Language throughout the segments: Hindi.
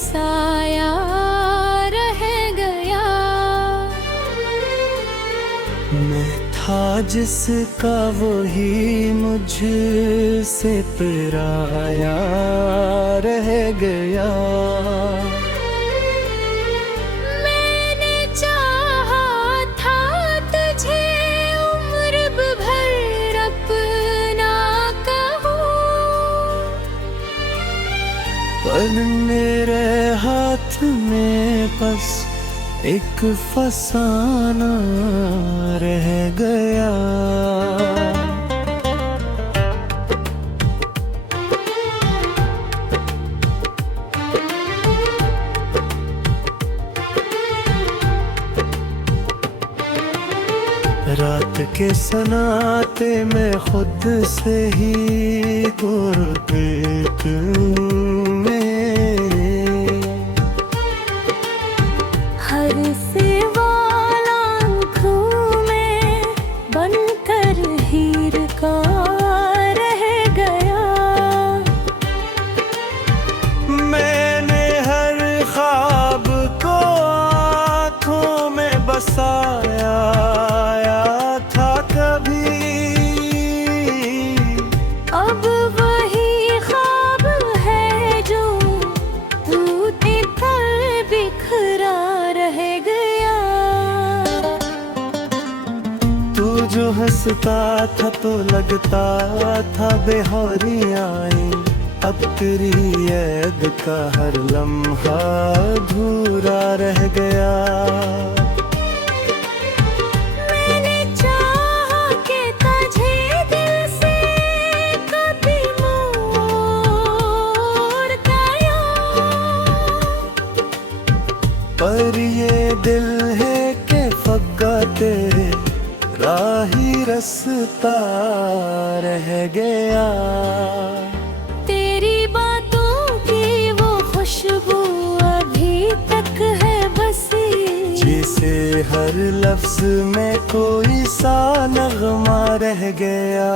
साया रह गया। मैं था जिसका वही मुझसे पराया रह गया। मैंने चाहा था तुझे उम्र भर अपना कहूँ, पर मेरे हाथ में बस एक फसाना रह गया। रात के सनाते में खुद से ही गुरबत हर सेवाल आँखों में बनकर हीर का रह गया। मैंने हर ख्वाब को आँखों में बसाया था कभी, अब वही ख्वाब है जो टूटे पर बिखरा रह गया। तू जो हंसता था तो लगता था बेहोरियाँ, अब तेरी याद का हर लम्हा अधूरा रह गया। मैंने चाहा कि तुझे दिल से कभी मोड़ गया, पर ये दिल है कि फग्गा तेरे राही रास्ता रह गया। तेरी बातों की वो खुशबू अभी तक है बसी, जैसे हर लफ्ज में कोई सा नगमा रह गया।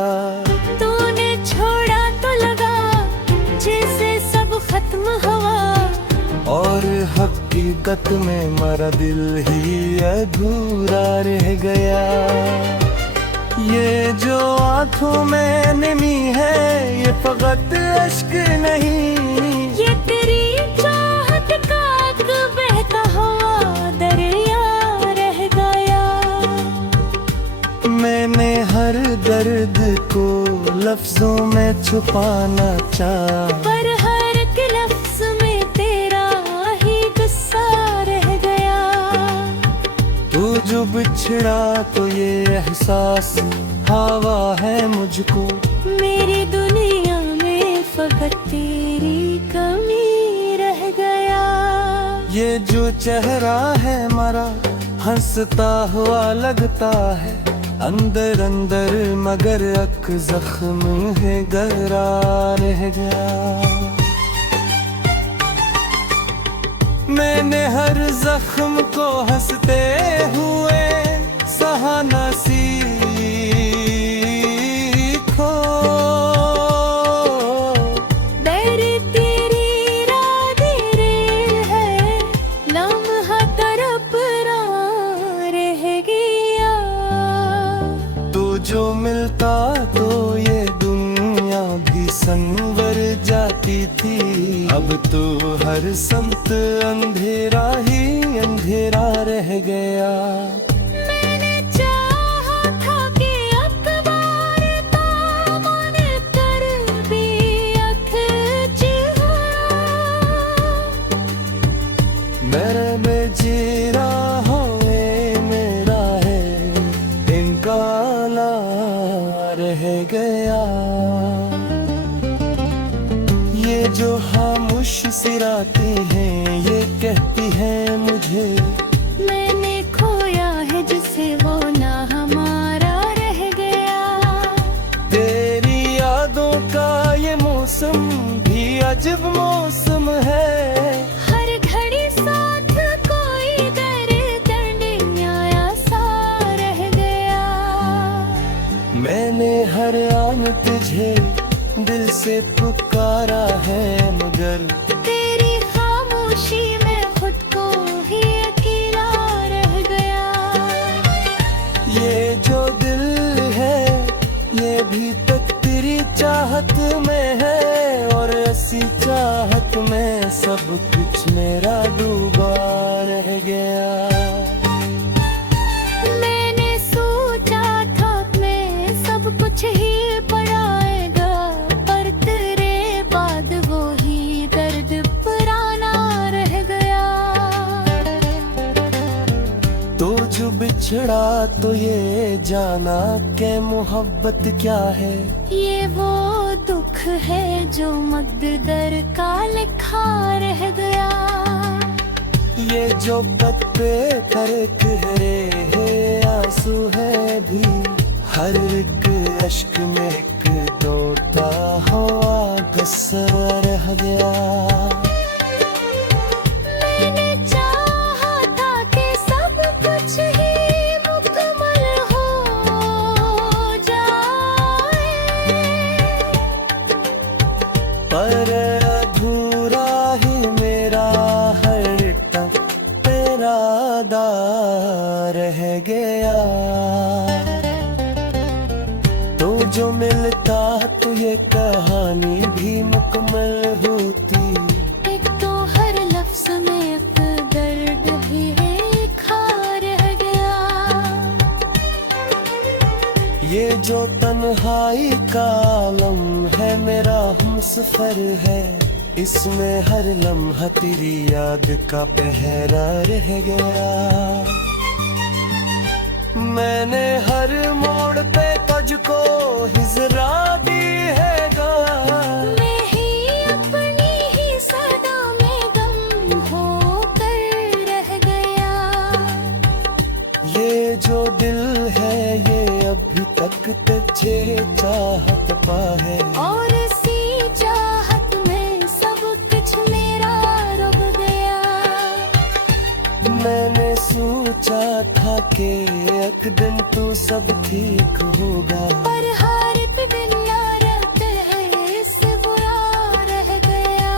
तूने छोड़ा तो लगा जैसे सब खत्म हुआ, और हकीकत में मेरा दिल ही अधूरा रह गया। ये जो आँखों में नमी है ये फकत अश्क नहीं, ये तेरी चाहत का एक बहता हुआ दरिया रह गया। मैंने हर दर्द को लफ्जों में छुपाना चाहा, पर हर एक लफ्ज में तेरा ही गुस्सा रह गया। तू जो बिछड़ा तो ये एहसास हवा है मुझको, मेरी दुनिया में फकत तेरी कमी रह गया। ये जो चेहरा है मरा हंसता हुआ लगता है, अंदर अंदर मगर अक जख्म है गहरा रह गया। मैंने हर जख्म को हंसते हुए सहाना सीखो, दर तेरी राधे है लम्हा तरफ रह गया। तू जो मिलता तो ये दुनिया भी संवर जाती थी, अब तो हर समत अंधेरा ही अंधेरा रह गया। मैंने चाहा था कि अखबार दामन कर भी अख चिढ़ा, मेरे में जीरा हो मेरा है इनका ला रह गया। ये जो खामोश सिराते हैं ये कहती हैं मुझे, मैंने खोया है जिसे वो ना हमारा रह गया। तेरी यादों का ये मौसम भी अजब मौसम है, हर घड़ी साथ कोई दर्द न्याया सा रह गया। मैंने हर आन तुझे दिल से पुकारा है, मगर तेरी खामोशी कुछ मेरा डूबा रह गया। मैंने सोचा था मैं सब कुछ ही पढ़ाएगा, पर तेरे बाद वो ही दर्द पुराना रह गया। तो जो बिछड़ा तो ये जाना कि मोहब्बत क्या है। ये वो दुख है जो मकदर का लिखा रह गया। ये जो पत्ते हरे आंसू है भी, हर एक अश्क में एक टोटा हुआ गस्सा रह गया। मैंने चाहा था कि सब कुछ ही मुकम्मल हो जाए, पर अधूरा ही मेरा हर टक तेरा दा रह गया। तो जो मिलता तो ये कहानी भी मुकम्मल होती। एक तो हर लफ्ज में एक दर्द भी लिखा रह गया। ये जो तन्हाई का आलम है मेरा हमसफर है, इसमें हर लम्हा तेरी याद का पहरा रह गया। मैंने हर मोड़ पे तुझको हिजरा दी है गा। मैं ही अपनी ही सदा में गम होकर रह गया। ये जो दिल है ये अभी तक तुझे चाहत पा है, और इसी चाहत में सब कुछ मेरा रुक गया। मैंने सोचा था कि एक दिन तो सब ठीक होगा, पर हर एक दिन याद है इससे बुरा रह गया।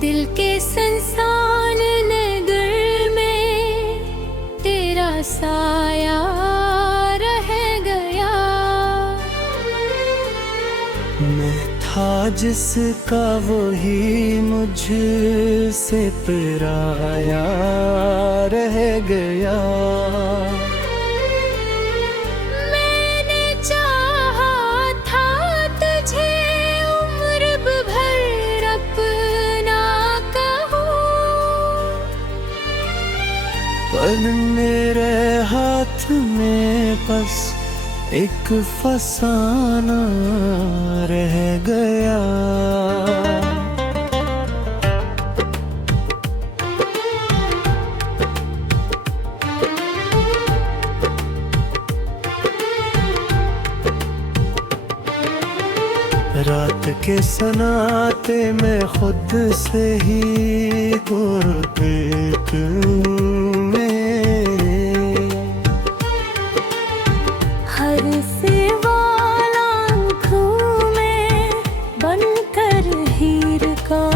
दिल के संसान नगर में तेरा साया रह गया। मैं था जिसका वही मुझसे पराया रह गया। मैंने चाहा था तुझे उम्र भर अपना कहूँ, पर मेरे हाथ में बस एक फसाना रह गया। रात के सनाते में खुद से ही गुरबत में, हर सिवाला आँखों में बनकर हीर का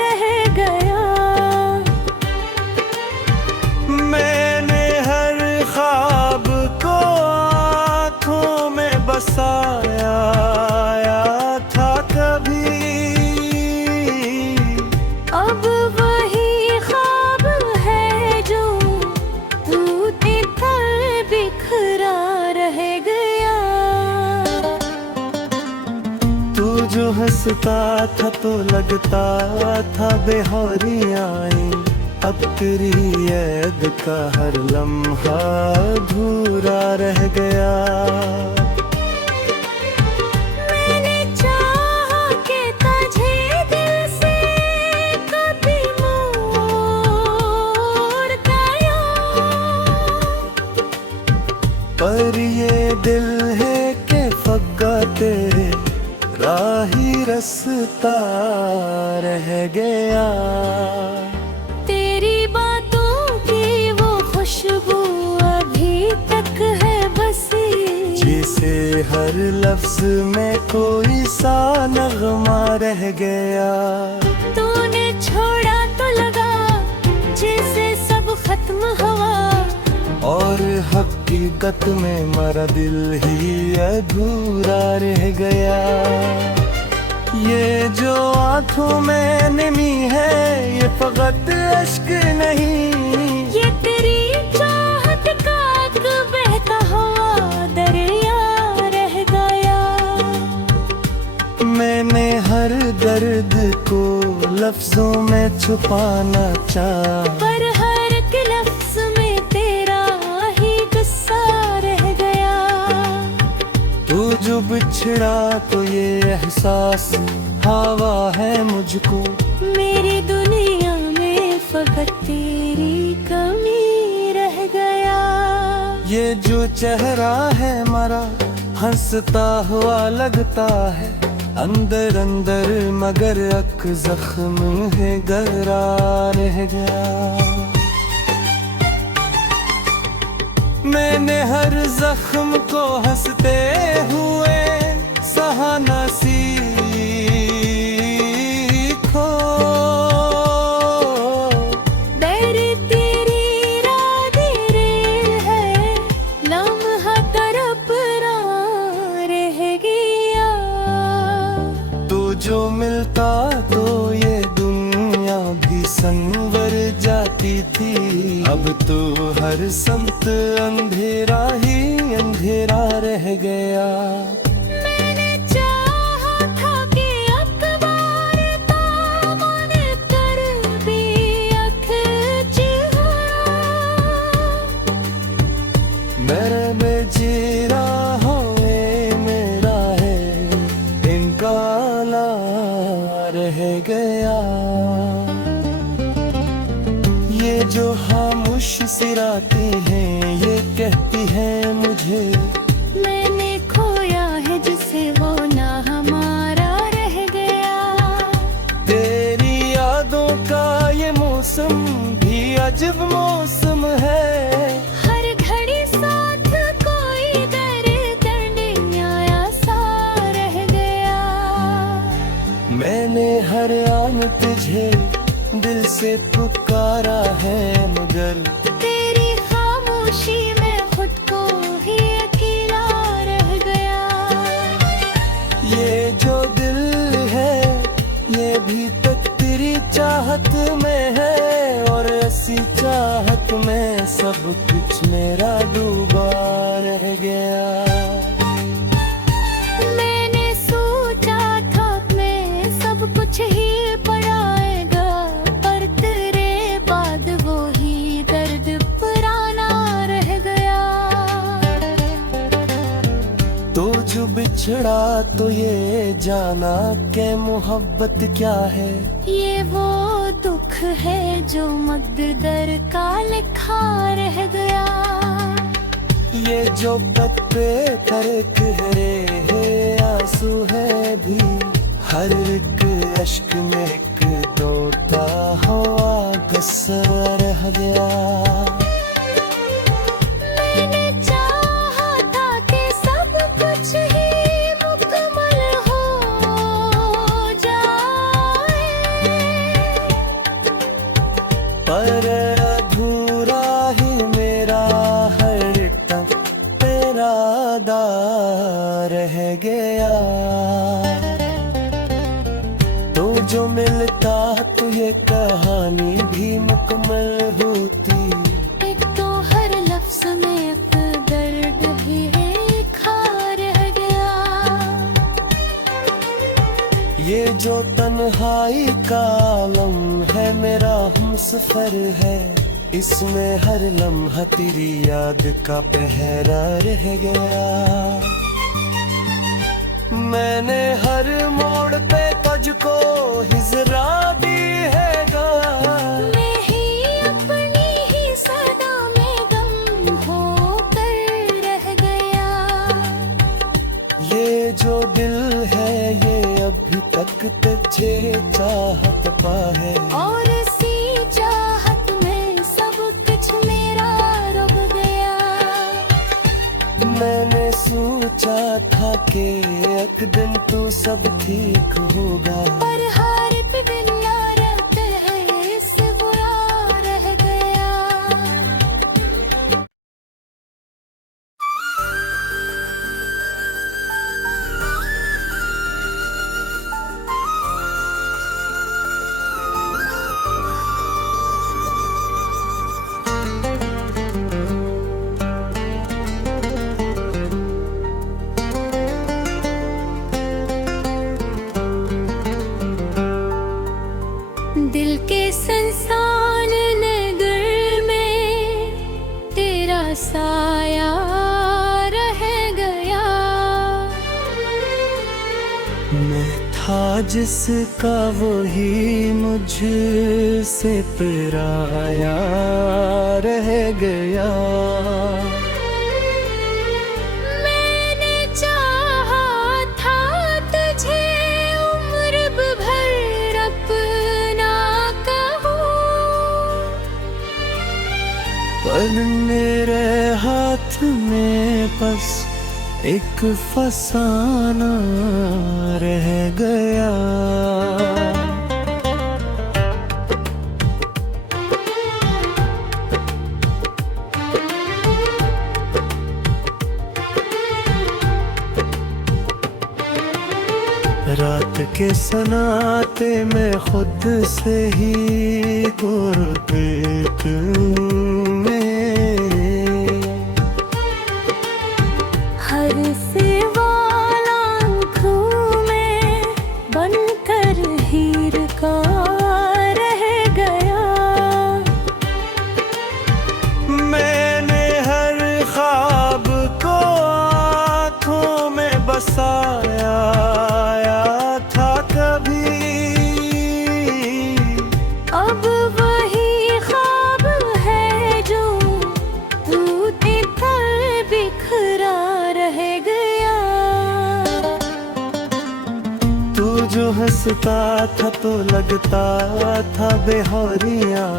रह गया। मैंने हर ख्वाब को आँखों में बसाया था कभी, अब वही ख्वाब है जो टूटे पर बिखरा रह गया। तू जो हंसता था तो लगता था बेहोरियाँ, अब तेरी याद का हर लम्हा अधूरा रह गया। मैंने चाहा कि तुझे दिल से कभी मोड़ गया, पर ये दिल है के फग्गा तेरे राही रास्ता रह गया। तेरी बातों की वो तक है बसी, जैसे हर लफ्ज में कोई सा नगमा रह गया। तूने छोड़ा तो लगा जैसे सब खत्म हुआ, और हकीकत में मेरा दिल ही अधूरा रह गया। ये जो आंखों में नमी है ये फकत अश्क नहीं, ये तेरी चाहत का एक बहता हुआ दरिया रह गया। मैंने हर दर्द को लफ्जों में छुपाना चाहा, पर हर एक लफ्ज में तेरा ही गुस्सा रह गया। तू जो बिछड़ा तो ये एहसास हवा है मुझको, मेरी दुनिया में फकत तेरी कमी रह गया। ये जो चेहरा है मरा हंसता हुआ लगता है, अंदर अंदर मगर अक जख्म है गहरा रह गया। मैंने हर जख्म को हंसते हुए सहाना सीखो, दर तेरी राधे है लम्हा तरफ रह गया। तो जो मिलता तो ये दुनिया भी संवर जाती थी, अब तो हर समत अंधेरा ही अंधेरा रह गया। मैंने चाहा था कि अखबार दामन कर भी अख चिहा, मेरे में जीरा हो मेरा है इनका ला रह गया। ये जो खामोश सिराते हैं ये कहती हैं मुझे, मैंने खोया है जिसे वो ना हमारा रह गया। तेरी यादों का ये मौसम भी अजब मौसम है, हर घड़ी साथ कोई दर्द न्याया सा रह गया। मैंने हर आन तुझे दिल से पुकारा है, मगर तेरी खामोशी में खुद को ही अकेला रह गया। ये जो दिल है ये भी तक तेरी चाहत में है, और ऐसी चाहत में सब कुछ मेरा डूबा रह गया। मैंने सोचा था मैं सब कुछ ही पढ़ाएगा, पर तेरे बाद वो ही दर्द पुराना रह गया। तो जो बिछड़ा तो ये जाना के मोहब्बत क्या है, ये वो दुख है जो मकदर का लिखा रह गया। ये जो पत्ते करक है आंसू है भी, हर एक अश्क में एक तोता हुआ गस्सा रह गया। मैंने चाहा था कि सब कुछ ही मुकम्मल हो जाए, पर अधूरा ही मेरा हर तक तेरा दा रह गया। तो जो मिलता तो ये कहानी भी मुकम्मल होती, एक तो हर लफ्ज में एक दर्द भी लिखा रह गया। ये जो तन्हाई का आलम है मेरा हमसफर है, इसमें हर लम्हा तेरी याद का पहरा रह गया। मैंने हर मोड़ पे तुझको हिजरा दी है गा, मैं ही अपनी ही सदा में गम होकर रह गया। ये जो दिल है ये अभी तक तुझे चाहत पा है, और इसी चाहत में सब कुछ मेरा रुक गया। सोचा था कि एक दिन तो सब ठीक होगा, पर हारित बिल्ला रहते हैं इससे बुरा रह गया। दिल के संसान नगर में तेरा साया रह गया। मैं था जिसका वही मुझसे पराया रह गया। मैंने चाहा था तुझे उम्र भर अपना कहूँ, पर मेरे हाथ में बस एक फसाना रह गया। रात के सनाते में खुद से ही गुरबत में हर सेवाला आँखों में बनकर हीर का रह गया। मैंने हर ख्वाब को आँखों में बसाया था कभी, अब वही ख्वाब है जो टूटे पर बिखरा रह गया। तू जो हंसता था तो लगता था बेहोरियाँ,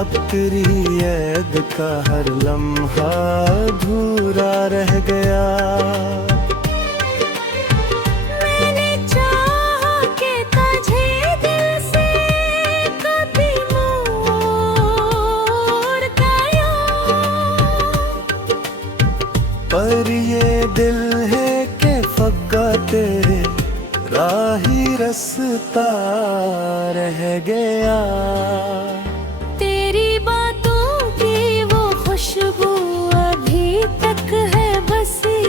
अब तेरी याद का हर लम्हा अधूरा रह गया। मैंने चाहा कि तुझे दिल से कभी मोड़ गया, पर ये दिल है कि फग्गा तेरे राही रास्ता रह गया। तेरी बातों की वो खुशबू अभी तक है बसी,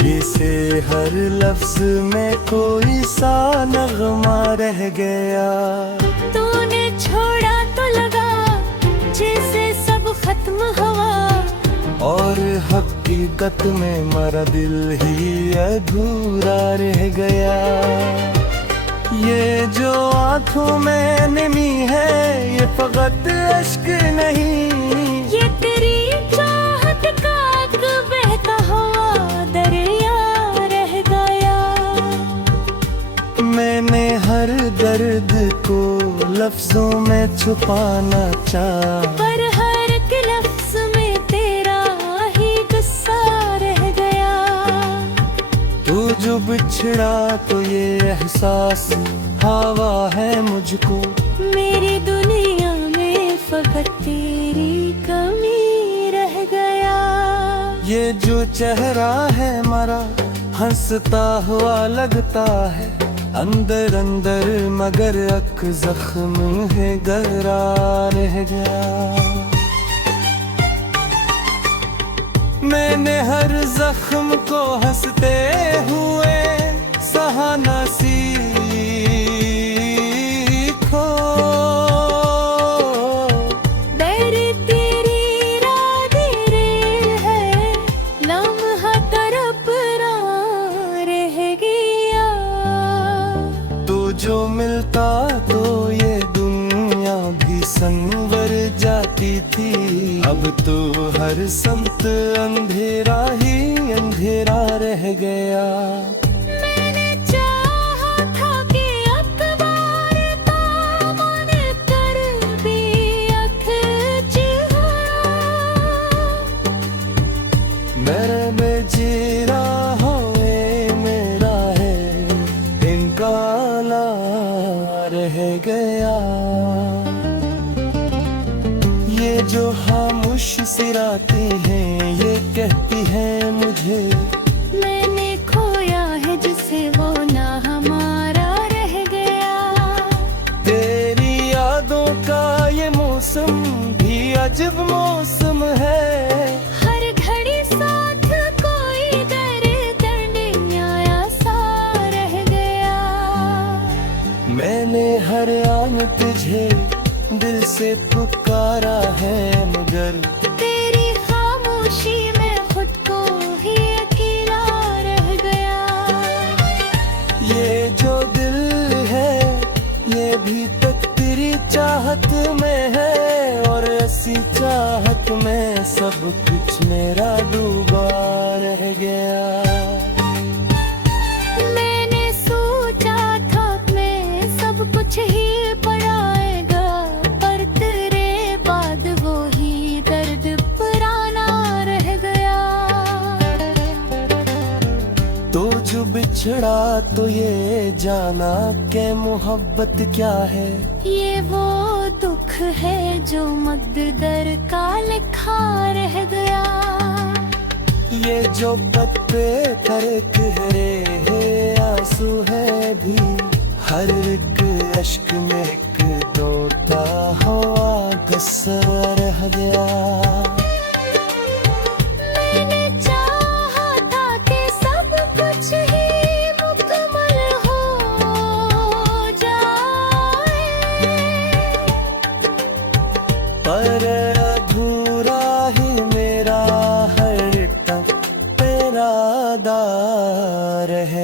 जैसे हर लफ्ज में कोई सा नगमा रह गया। तूने छोड़ा तो लगा जैसे सब खत्म हुआ, और हकीकत में मेरा दिल ही अधूरा रह गया। ये जो आँखों में नमी है ये फकत अश्क नहीं, ये तेरी चाहत का एक बहता हुआ दरिया रह गया। मैंने हर दर्द को लफ्जों में छुपाना चाहा, पर हर एक लफ्ज में तेरा ही गुस्सा रह गया। तू जो बिछड़ा तो ये एहसास हवा है मुझको, मेरी दुनिया में फकत तेरी कमी रह गया। ये जो चेहरा है मरा हंसता हुआ लगता है, अंदर अंदर मगर अक जख्म है गहरा रह गया। मैंने हर जख्म को हंसते हुए सहाना सीखो, दर तेरी राधे है लम्हा तरपरा रह गया। तो जो मिलता तो ये दुनिया भी संवर जाती थी, अब तो हर समत अंधेरा ही अंधेरा रह गया। मैंने चाहा था कि अखबार दामन कर भी अख चिढ़ा, मेरे में जी रहा कहती है मुझे, मैंने खोया है जिसे वो ना हमारा रह गया। तेरी यादों का ये मौसम भी अजब मौसम है। हर घड़ी साथ कोई दर्द न्याया सा रह गया। मैंने हर आन तुझे दिल से पुकारा है, मगर तेरी खामोशी में खुद को ही अकेला रह गया। ये जो दिल है ये भी तक तेरी चाहत में है, और ऐसी चाहत में सब कुछ मेरा डूबा रह गया। मैंने सोचा था मैं सब कुछ ही पढ़ाएगा, पर तेरे बाद वो ही दर्द पुराना रह गया। तो जो बिछड़ा तो ये जाना के मोहब्बत क्या है। ये वो दुख है जो मकदर का लिखा रह गया। ये जो पत्ते तरक हरे आंसू है भी, हर एक अश्क में एक टोटा हुआ गस्सा रह गया। मैंने चाहा था कि सब कुछ ही मुकम्मल हो जाए, पर अधूरा ही मेरा हर तक तेरा दार है।